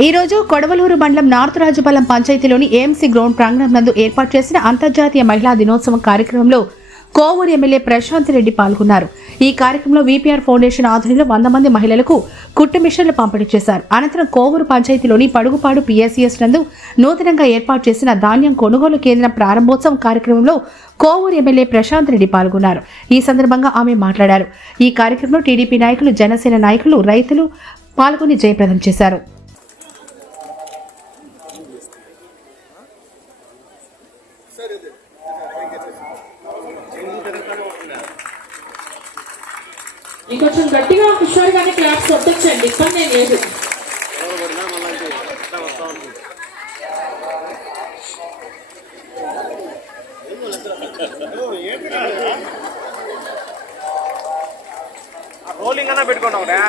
ఈ రోజు కొడవలూరు మండలం నార్త్ రాజుపాలెం పంచాయతీలోని ఏఎంసీ గ్రౌండ్ ప్రాంగణం నందు ఏర్పాటు చేసిన అంతర్జాతీయ మహిళా దినోత్సవం కార్యక్రమంలో కోవూరు ఎమ్మెల్యే ప్రశాంత్ రెడ్డి పాల్గొన్నారు. ఈ కార్యక్రమంలో వీపీఆర్ ఫౌండేషన్ ఆధ్వర్యంలో 100 మంది మహిళలకు కుట్టు మిషన్లు పంపిణీ చేశారు. అనంతరం కోవూరు పంచాయతీలోని పడుగుపాడు పిఎస్సిఎస్ నందు నూతనంగా ఏర్పాటు చేసిన ధాన్యం కొనుగోలు కేంద్రం ప్రారంభోత్సవం కార్యక్రమంలో కోవూరు ఎమ్మెల్యే ప్రశాంత్ రెడ్డి పాల్గొన్నారు. ఈ సందర్భంగా ఆమె మాట్లాడారు. ఈ కార్యక్రమంలో టీడీపీ నాయకులు, జనసేన నాయకులు, రైతులు పాల్గొని జయప్రదం చేశారు. ఇంకొంచెం గట్టిగా కిషోర్ గారిని క్లాప్స్ కొట్టొచ్చండి, ఇబ్బంది ఏం లేదు. రోలింగ్ అన్నా పెట్టుకున్నావురా.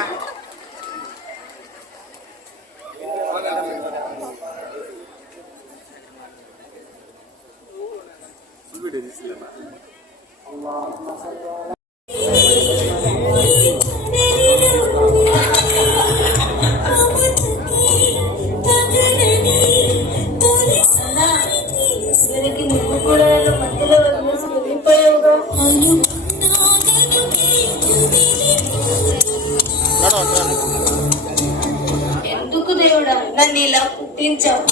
ఎందుకు దేవుడా నన్ను ఇలా పుట్టించావు?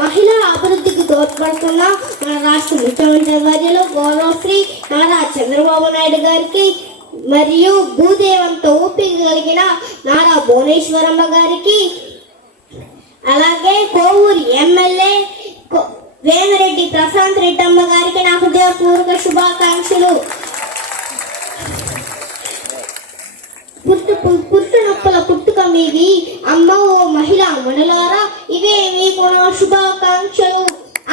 మహిళా అభివృద్ధికి తోడ్పడుతున్న మన రాష్ట్ర ముఖ్యమంత్రి వర్యులు గౌరవశ్రీ నారా చంద్రబాబు నాయుడు గారికి మరియు భూదేవంతో ఊపిరి కలిగిన నారా భువనేశ్వరమ్మ గారికి, అలాగే కోవూరు ఎమ్మెల్యే వేమిరెడ్డి ప్రశాంత్ రెడ్డమ్మ గారికి నా హృదయపూర్వక శుభాకాంక్షలు. పుట్టు నొప్పుల పుట్టుక మీది అమ్మ ఓ మహిళా మనులారా, ఇవే మీకు నా శుభాకాంక్షలు.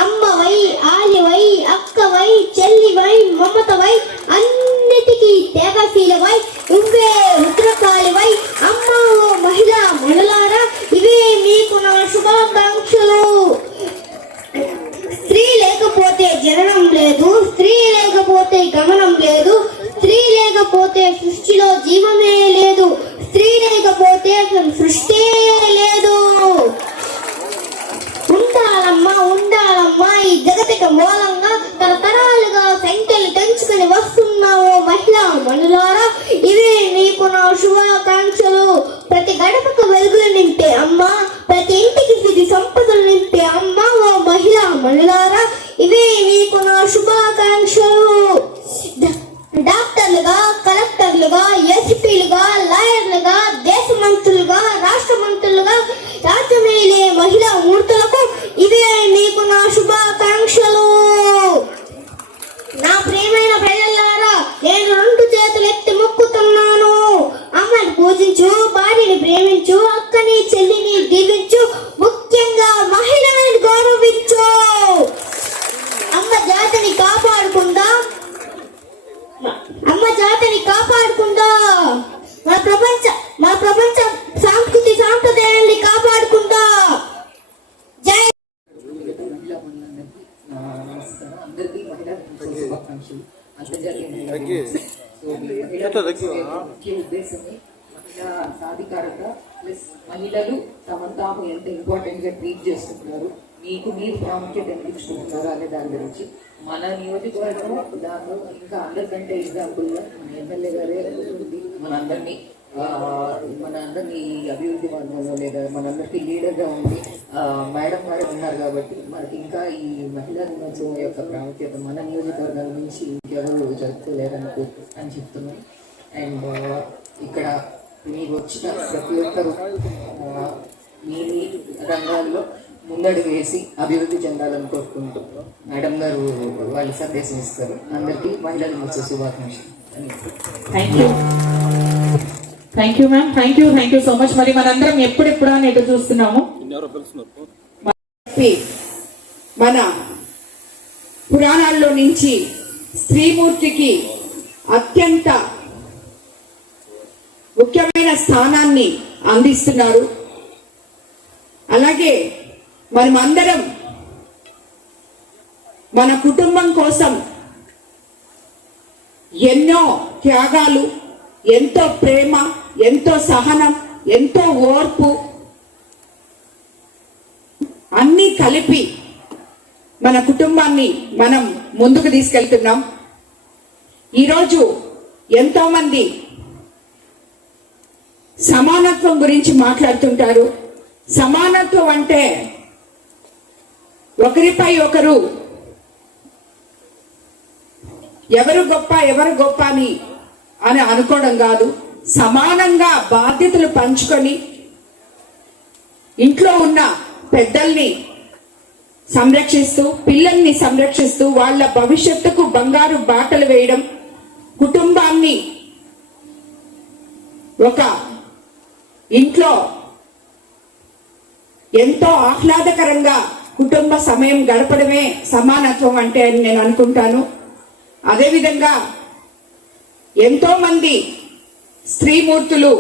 అమ్మవై, ఆలివై, అక్కవై, చెల్లివై, మమతవై, అన్నిటికీ త్యాగశీలవై, నువ్వే రుద్రకాళివై, అమ్మ ఓ మహిళా మనులారా, ఇవే మీకు నా శుభాకాంక్షలు. స్త్రీ లేకపోతే జననం లేదు, స్త్రీ లేకపోతే గమనం లేదు, స్త్రీ లేకపోతే సృష్టిలో జీవమే లేదు, స్త్రీ లేకపోతే సృష్టి లేదు. ఉండాలమ్మా ఈ జగతికి మూలంగా తరతరాలుగా సంఖ్యలు తెంచుకుని వస్తున్నావు మహిళా మనులారా, ఇవే నీకు నా శుభాకాంక్షలు. ప్రతి గడపకు వెలుగులు నింపే అమ్మ, ప్రతి ఇంటికి సిరి సంపదలు నింపే అమ్మ ఓ మహిళా మనులారా, ఇవే నీకు నా శుభాకాంక్షలు. డాక్టర్లుగా, కలెక్టర్లుగా, ఎస్పీలుగా, లాయర్లుగా, దేశ మంత్రులుగా, రాష్ట్ర మంత్రులుగా రాజ్యమేలే మహిళా మూర్తులకు ఇవే నీకు నా శుభాకాంక్షలు. నా ప్రియమైన ప్రజలారా, నేను 2 చేతులు ఎత్తి మొక్కుతున్నాను. అమ్మని పూజించు, భార్యని ప్రేమించు, అక్కని చెల్లిని దీవించు, ముఖ్యంగా మహిళలను గౌరవించు. అమ్మ జాతిని కాపాడుకుందా, అమ్మ జాతిని కాపాడుకుందా, మన ప్రపంచ సాంస్కృతి సాంప్రదాయాన్ని కాపాడుకుందా. జై సాధికారత ప్లస్ మహిళలు తమను తాము ఎంత ఇంపార్టెంట్ గా ట్రీట్ చేస్తున్నారు, మీకు మీరు ప్రాముఖ్యత ఎందుకు ఇస్తున్నారు అనే దాని గురించి మన నియోజకవర్గం దాంట్లో ఇంకా అందరికంటే ఎగ్జాంపుల్గా మన ఎమ్మెల్యే గారే మనందరినీ అభివృద్ధి మార్గంలో లేదా మనందరికీ లీడర్గా ఉండి మేడం గారే ఉన్నారు కాబట్టి మనకి ఇంకా ఈ మహిళా దినోత్సవం యొక్క ప్రాముఖ్యత మన నియోజకవర్గాల నుంచి ఇంకెవరు జరుపుకోలేరని అని చెప్తున్నాం. అండ్ ఇక్కడ మీరు వచ్చిన ప్రతి ఒక్కరు మీ రంగాల్లో ముందడుగు వేసి అభివృద్ధి చెందాలని కోరుకుంటూ మేడం గారు వాళ్ళు సందేశం ఇస్తారు. అందరికీ మహిళా దినోత్సవ శుభాకాంక్షలు. Thank you ma'am. Thank you so much. మరి మనందరం ఎప్పుడెప్పుడా అని ఎదురు చూస్తున్నాము. మన పురాణాల్లో నుంచి స్త్రీమూర్తికి అత్యంత ముఖ్యమైన స్థానాన్ని అందిస్తున్నారు. అలాగే మనమందరం మన కుటుంబం కోసం ఎన్నో త్యాగాలు, ఎంతో ప్రేమ, ఎంతో సహనం, ఎంతో ఓర్పు అన్నీ కలిపి మన కుటుంబాన్ని మనం ముందుకు తీసుకెళ్తున్నాం. ఈరోజు ఎంతో మంది సమానత్వం గురించి మాట్లాడుతుంటారు. సమానత్వం అంటే ఒకరిపై ఒకరు ఎవరు గొప్ప అని అనుకోవడం కాదు. సమానంగా బాధ్యతలు పంచుకొని ఇంట్లో ఉన్న పెద్దల్ని సంరక్షిస్తూ, పిల్లల్ని సంరక్షిస్తూ, వాళ్ళ భవిష్యత్తుకు బంగారు బాటలు వేయడం, కుటుంబాన్ని ఒక ఇంట్లో ఎంతో ఆహ్లాదకరంగా కుటుంబ సమయం గడపడమే సమానత్వం అంటే అని నేను అనుకుంటాను. అదేవిధంగా ఎంతో మంది స్త్రీమూర్తులు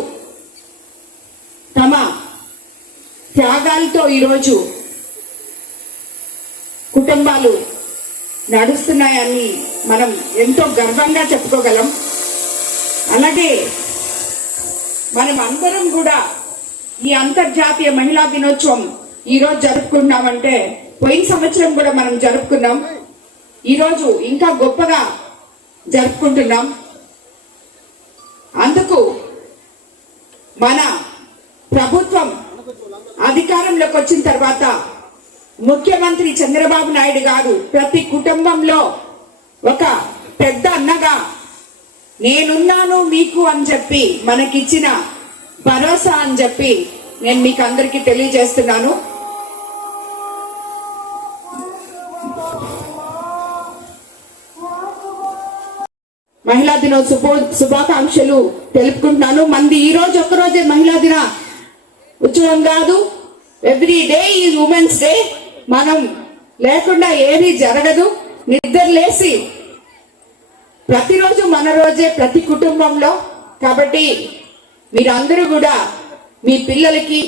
తమ త్యాగాలతో ఈరోజు కుటుంబాలు నడుస్తున్నాయని మనం ఎంతో గర్వంగా చెప్పుకోగలం. అలాగే మనం అందరం కూడా ఈ అంతర్జాతీయ మహిళా దినోత్సవం ఈరోజు జరుపుకున్నామంటే పోయిన సంవత్సరం కూడా మనం జరుపుకున్నాం. ఈరోజు ఇంకా గొప్పగా జరుపుకుంటున్నాం. అందుకు మన ప్రభుత్వం అధికారంలోకి వచ్చిన తర్వాత ముఖ్యమంత్రి చంద్రబాబు నాయుడు గారు ప్రతి కుటుంబంలో ఒక పెద్ద అన్నగా నేనున్నాను మీకు అని చెప్పి మనకిచ్చిన భరోసా అని చెప్పి నేను మీకు అందరికీ తెలియజేస్తున్నాను. మహిళా దినోత్సవ శుభాకాంక్షలు తెలుపుకుంటున్నాను. మంది ఈ రోజు ఒక్కరోజే మహిళా దిన ఉత్సవం కాదు, every day is women's day. మనం లేకుండా ఏది జరగదు. నిద్ర లేసి ప్రతిరోజు మన రోజే ప్రతి కుటుంబంలో. కాబట్టి మీరందరూ కూడా మీ పిల్లలకి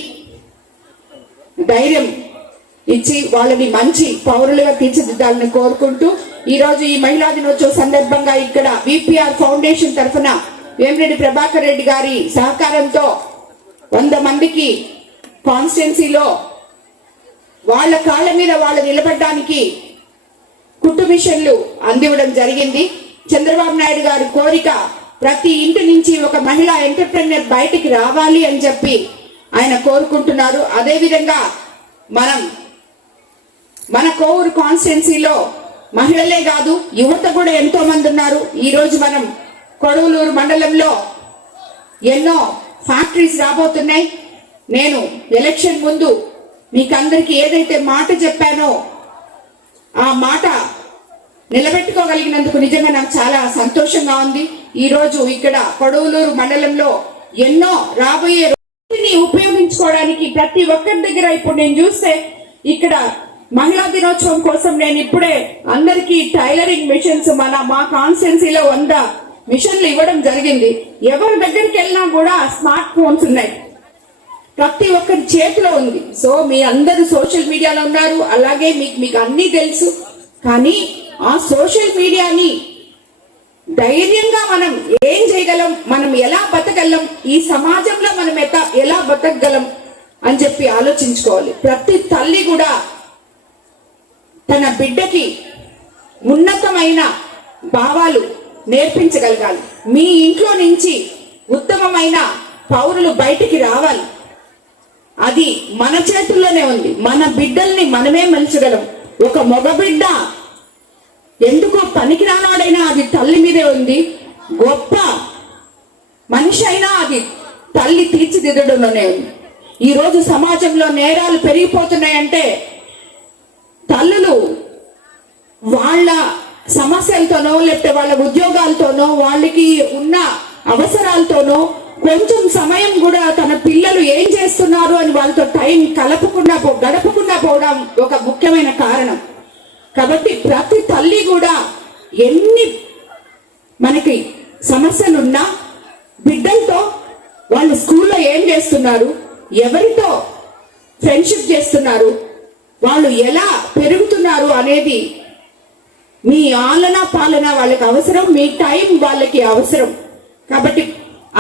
ధైర్యం ఇచ్చి వాళ్ళని మంచి పౌరులుగా తీర్చిదిద్దాలని కోరుకుంటూ ఈరోజు ఈ మహిళా దినోత్సవ సందర్భంగా ఇక్కడ విపిఆర్ ఫౌండేషన్ తరఫున వేమిరెడ్డి ప్రభాకర్ రెడ్డి గారి సహకారంతో 100 మందికి కాన్స్టిట్యున్సీలో వాళ్ళ కాళ్ళ మీద వాళ్ళు నిలబడడానికి కుట్టు మిషన్లు అందివ్వడం జరిగింది. చంద్రబాబు నాయుడు గారి కోరిక ప్రతి ఇంటి నుంచి ఒక మహిళా ఎంటర్ప్రెన్యూర్ బయటికి రావాలి అని చెప్పి ఆయన కోరుకుంటున్నారు. అదేవిధంగా మన కోవూరు కాన్స్టిట్యున్సీలో మహిళలే కాదు యువత కూడా ఎంతో మంది ఉన్నారు. ఈ రోజు మనం కొడవలూరు మండలంలో ఎన్నో ఫ్యాక్టరీస్ రాబోతున్నాయి. నేను ఎలక్షన్ ముందు మీకందరికి ఏదైతే మాట చెప్పానో ఆ మాట నిలబెట్టుకోగలిగినందుకు నిజంగా నాకు చాలా సంతోషంగా ఉంది. ఈ రోజు ఇక్కడ కొడవలూరు మండలంలో ఎన్నో రాబోయే రోజుని ఉపయోగించుకోవడానికి ప్రతి ఒక్కరి దగ్గర ఇప్పుడు నేను చూస్తే ఇక్కడ మహిళా దినోత్సవం కోసం నేను ఇప్పుడే అందరికీ టైలరింగ్ మిషన్స్ మా కాన్స్టిట్యున్సీలో 100 మిషన్లు ఇవ్వడం జరిగింది. ఎవరి దగ్గరికి వెళ్ళినా కూడా స్మార్ట్ ఫోన్స్ ఉన్నాయి, ప్రతి ఒక్కరి చేతిలో ఉంది. సో మీ అందరూ సోషల్ మీడియాలో ఉన్నారు, అలాగే మీకు అన్ని తెలుసు. కానీ ఆ సోషల్ మీడియాని ధైర్యంగా మనం ఏం చేయగలం, మనం ఎలా బతకగలం, ఈ సమాజంలో మనం ఎలా బతకగలం అని చెప్పి ఆలోచించుకోవాలి. ప్రతి తల్లి కూడా తన బిడ్డకి ఉన్నతమైన భావాలు నేర్పించగలగాలి. మీ ఇంట్లో నుంచి ఉత్తమమైన పౌరులు బయటికి రావాలి. అది మన చేతుల్లోనే ఉంది. మన బిడ్డల్ని మనమే మలచగలం. ఒక మగబిడ్డ ఎందుకో పనికిరానాడైనా అది తల్లి మీదే ఉంది. గొప్ప మనిషి అయినా అది తల్లి తీర్చిదిద్దడంలోనే ఉంది. ఈ రోజు సమాజంలో నేరాలు పెరిగిపోతున్నాయంటే తల్లులు వాళ్ళ సమస్యలతోనో లేకపోతే వాళ్ళ ఉద్యోగాలతోనో వాళ్ళకి ఉన్న అవసరాలతోనో కొంచెం సమయం కూడా తన పిల్లలు ఏం చేస్తున్నారు అని వాళ్ళతో టైం గడపకుండా పోవడం ఒక ముఖ్యమైన కారణం. కాబట్టి ప్రతి తల్లి కూడా ఎన్ని మనకి సమస్యలున్నా బిడ్డలతో వాళ్ళు స్కూల్లో ఏం చేస్తున్నారు, ఎవరితో ఫ్రెండ్షిప్ చేస్తున్నారు, వాళ్ళు ఎలా పెరుగుతున్నారు అనేది మీ ఆలన పాలన వాళ్ళకి అవసరం, మీ టైం వాళ్ళకి అవసరం. కాబట్టి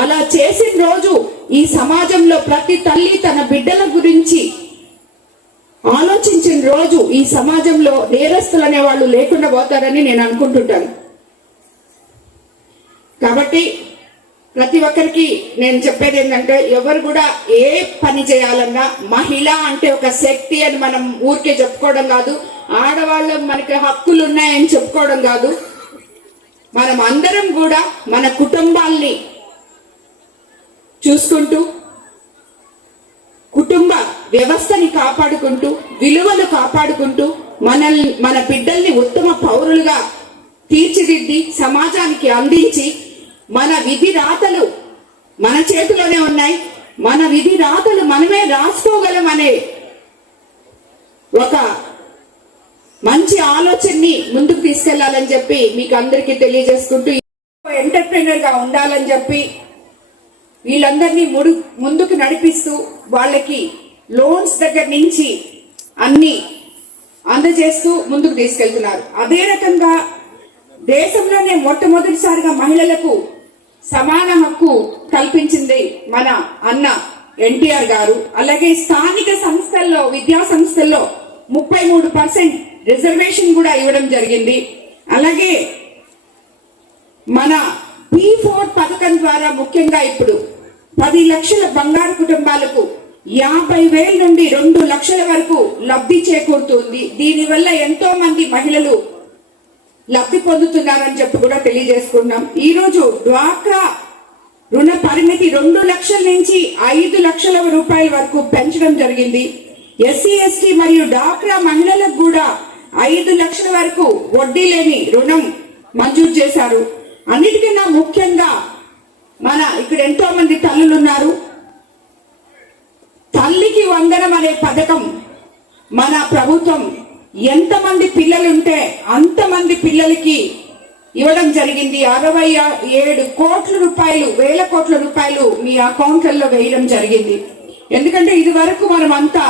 అలా చేసిన రోజు ఈ సమాజంలో ప్రతి తల్లి తన బిడ్డల గురించి ఆలోచించిన రోజు ఈ సమాజంలో నేరస్తులు అనే వాళ్ళు లేకుండా పోతారని నేను అనుకుంటుంటాను. కాబట్టి ప్రతి ఒక్కరికి నేను చెప్పేది ఏంటంటే, ఎవరు కూడా ఏ పని చేయాలన్నా మహిళ అంటే ఒక శక్తి అని మనం ఊరికే చెప్పుకోవడం కాదు, ఆడవాళ్ళు మనకి హక్కులు ఉన్నాయని చెప్పుకోవడం కాదు. మనం అందరం కూడా మన కుటుంబాల్ని చూసుకుంటూ, కుటుంబ వ్యవస్థని కాపాడుకుంటూ, విలువలు కాపాడుకుంటూ, మన బిడ్డల్ని ఉత్తమ పౌరులుగా తీర్చిదిద్ది సమాజానికి అందించి, మన విధి రాతలు మన చేతిలోనే ఉన్నాయి, మన విధి రాతలు మనమే రాసుకోగలం అనే ఒక మంచి ఆలోచనని ముందుకు తీసుకెళ్లాలని చెప్పి మీకు అందరికీ తెలియజేసుకుంటూ, ఎంటర్ప్రెన్యూర్ గా ఉండాలని చెప్పి వీళ్ళందరినీ ముందుకు నడిపిస్తూ వాళ్ళకి లోన్స్ దగ్గర నుంచి అన్ని అందజేస్తూ ముందుకు తీసుకెళ్తున్నారు. అదే రకంగా దేశంలోనే మొట్టమొదటిసారిగా మహిళలకు సమాన హక్కు కల్పించింది మన అన్న ఎన్టీఆర్ గారు. అలాగే స్థానిక సంస్థల్లో, విద్యా సంస్థల్లో 33% రిజర్వేషన్ కూడా ఇవ్వడం జరిగింది. అలాగే మన P4 పథకం ద్వారా ముఖ్యంగా ఇప్పుడు 10 లక్షల బంగారు కుటుంబాలకు 50,000 నుండి 2 లక్షల వరకు లబ్ధి చేకూరుతుంది. దీనివల్ల ఎంతో మంది మహిళలు లబ్ధి పొందుతున్నారని చెప్పి కూడా తెలియజేసుకున్నాం. ఈ రోజు డ్వాక్రా రుణ పరిమితి 2 లక్షల నుంచి 5 లక్షల రూపాయల వరకు పెంచడం జరిగింది. ఎస్సీ ఎస్టీ మరియు డ్వాక్రా మహిళలకు కూడా 5 లక్షల వరకు వడ్డీ లేని రుణం మంజూరు చేశారు. అన్నిటికన్నా ముఖ్యంగా మన ఇక్కడ ఎంతో మంది తల్లులు ఉన్నారు. తల్లికి వందనం అనే పథకం మన ప్రభుత్వం ఎంతమంది పిల్లలుంటే అంతమంది పిల్లలకి ఇవ్వడం జరిగింది. 67 కోట్ల రూపాయలు, వేల కోట్ల రూపాయలు మీ అకౌంట్లలో వేయడం జరిగింది. ఎందుకంటే ఇది వరకు మనం అంతా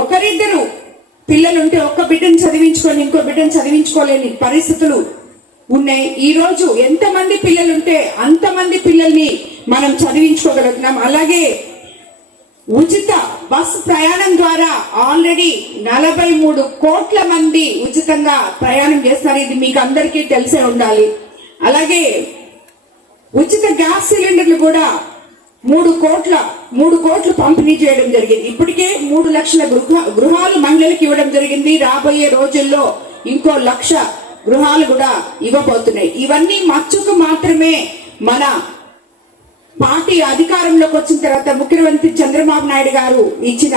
ఒకరిద్దరు పిల్లలుంటే ఒక్క బిడ్డను చదివించుకొని ఇంకో బిడ్డను చదివించుకోలేని పరిస్థితులు ఉన్నాయి. ఈ రోజు ఎంతమంది పిల్లలుంటే అంతమంది పిల్లల్ని మనం చదివించుకోగలుగుతున్నాం. అలాగే ఉచిత బస్సు ప్రయాణం ద్వారా ఆల్రెడీ 43 కోట్ల మంది ఉచితంగా ప్రయాణం చేస్తున్నారు. ఇది మీకు అందరికీ తెలిసే ఉండాలి. అలాగే ఉచిత గ్యాస్ సిలిండర్లు కూడా 3 కోట్లు పంపిణీ చేయడం జరిగింది. ఇప్పటికే 3 లక్షల గృహాలు మహిళలకు ఇవ్వడం జరిగింది. రాబోయే రోజుల్లో ఇంకో 1 లక్ష గృహాలు కూడా ఇవ్వబోతున్నాయి. ఇవన్నీ మచ్చుకు మాత్రమే. మన పార్టీ అధికారంలోకి వచ్చిన తర్వాత ముఖ్యమంత్రి చంద్రబాబు నాయుడు గారు ఇచ్చిన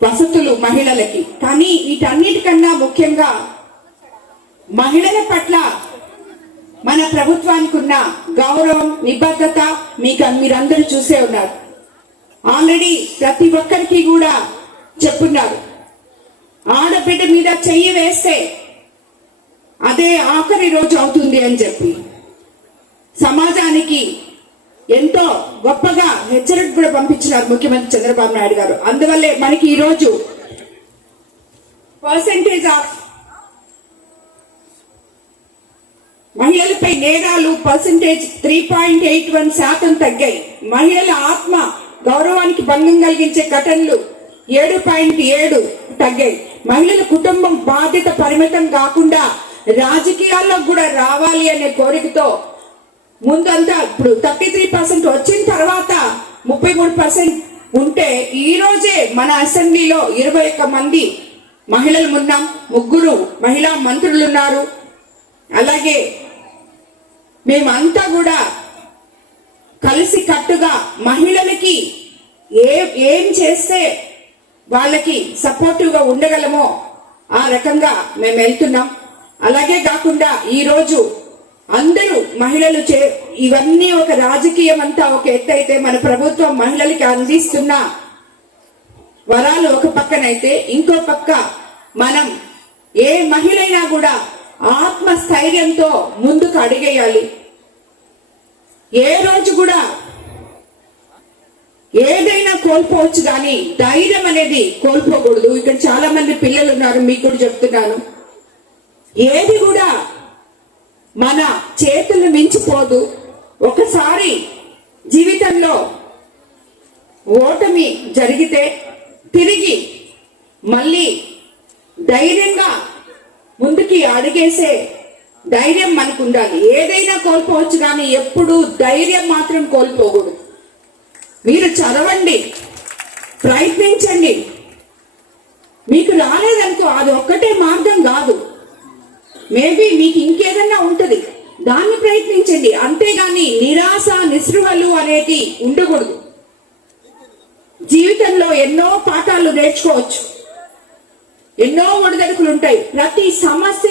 వసతులు మహిళలకి. కానీ వీటన్నిటికన్నా ముఖ్యంగా మహిళల పట్ల మన ప్రభుత్వానికి ఉన్న గౌరవం, నిబద్ధత మీరందరూ చూసే ఉన్నారు. ఆల్రెడీ ప్రతి ఒక్కరికి కూడా చెప్పున్నారు, ఆడబిడ్డ మీద చెయ్యి వేస్తే అదే ఆఖరి రోజు అవుతుంది అని చెప్పి సమాజానికి ఎంతో గొప్పగా హెచ్చరిక కూడా పంపించినారు ముఖ్యమంత్రి చంద్రబాబు నాయుడు గారు. అందువల్లే మనకి ఈ రోజు పర్సెంటేజ్ ఆఫ్ మహిళలపై నేరాలు 3.81% తగ్గాయి. మహిళల ఆత్మ గౌరవానికి భంగం కలిగించే ఘటనలు 7.7 తగ్గాయి. మహిళల కుటుంబం బాధ్యత పరిమితం కాకుండా రాజకీయాల్లో కూడా రావాలి అనే కోరికతో ముందంతా ఇప్పుడు 33% వచ్చిన తర్వాత 33% ఉంటే ఈ రోజే మన అసెంబ్లీలో 21 మంది మహిళలు ఉన్నాం, 3 మహిళా మంత్రులు ఉన్నారు. అలాగే మేమంతా కూడా కలిసి కట్టుగా మహిళలకి ఏం చేస్తే వాళ్ళకి సపోర్టివ్ గా ఉండగలమో ఆ రకంగా మేము వెళ్తున్నాం. అలాగే కాకుండా ఈ రోజు అందరూ మహిళలు ఇవన్నీ ఒక రాజకీయం అంతా ఒక ఎత్తు అయితే, మన ప్రభుత్వం మహిళలకి అందిస్తున్న వరాలు ఒక పక్కనైతే, ఇంకో పక్క మనం ఏ మహిళైనా కూడా ఆత్మస్థైర్యంతో ముందుకు అడిగేయాలి. ఏ రోజు కూడా ఏదైనా కోల్పోవచ్చు కానీ ధైర్యం అనేది కోల్పోకూడదు. ఇక్కడ చాలా మంది పిల్లలు ఉన్నారు, మీకు కూడా చెప్తున్నాను, ఏది కూడా మన చేతులు మించిపోదు. ఒకసారి జీవితంలో ఓటమి జరిగితే తిరిగి మళ్ళీ ధైర్యంగా ముందుకి అడిగేసే ధైర్యం మనకు ఉండాలి. ఏదైనా కోల్పోవచ్చు కానీ ఎప్పుడు ధైర్యం మాత్రం కోల్పోకూడదు. మీరు చదవండి, ప్రయత్నించండి. మీకు రాలేదనుకో అది ఒక్కటే మార్గం కాదు, మేబీ మీకు ఇంకేదన్నా ఉంటది, దాన్ని ప్రయత్నించండి. అంతేగాని నిరాశ నిస్పృహలు అనేది ఉండకూడదు. జీవితంలో ఎన్నో పాఠాలు నేర్చుకోవచ్చు, ఎన్నో ఒడిదడుకులు ఉంటాయి. ప్రతి సమస్య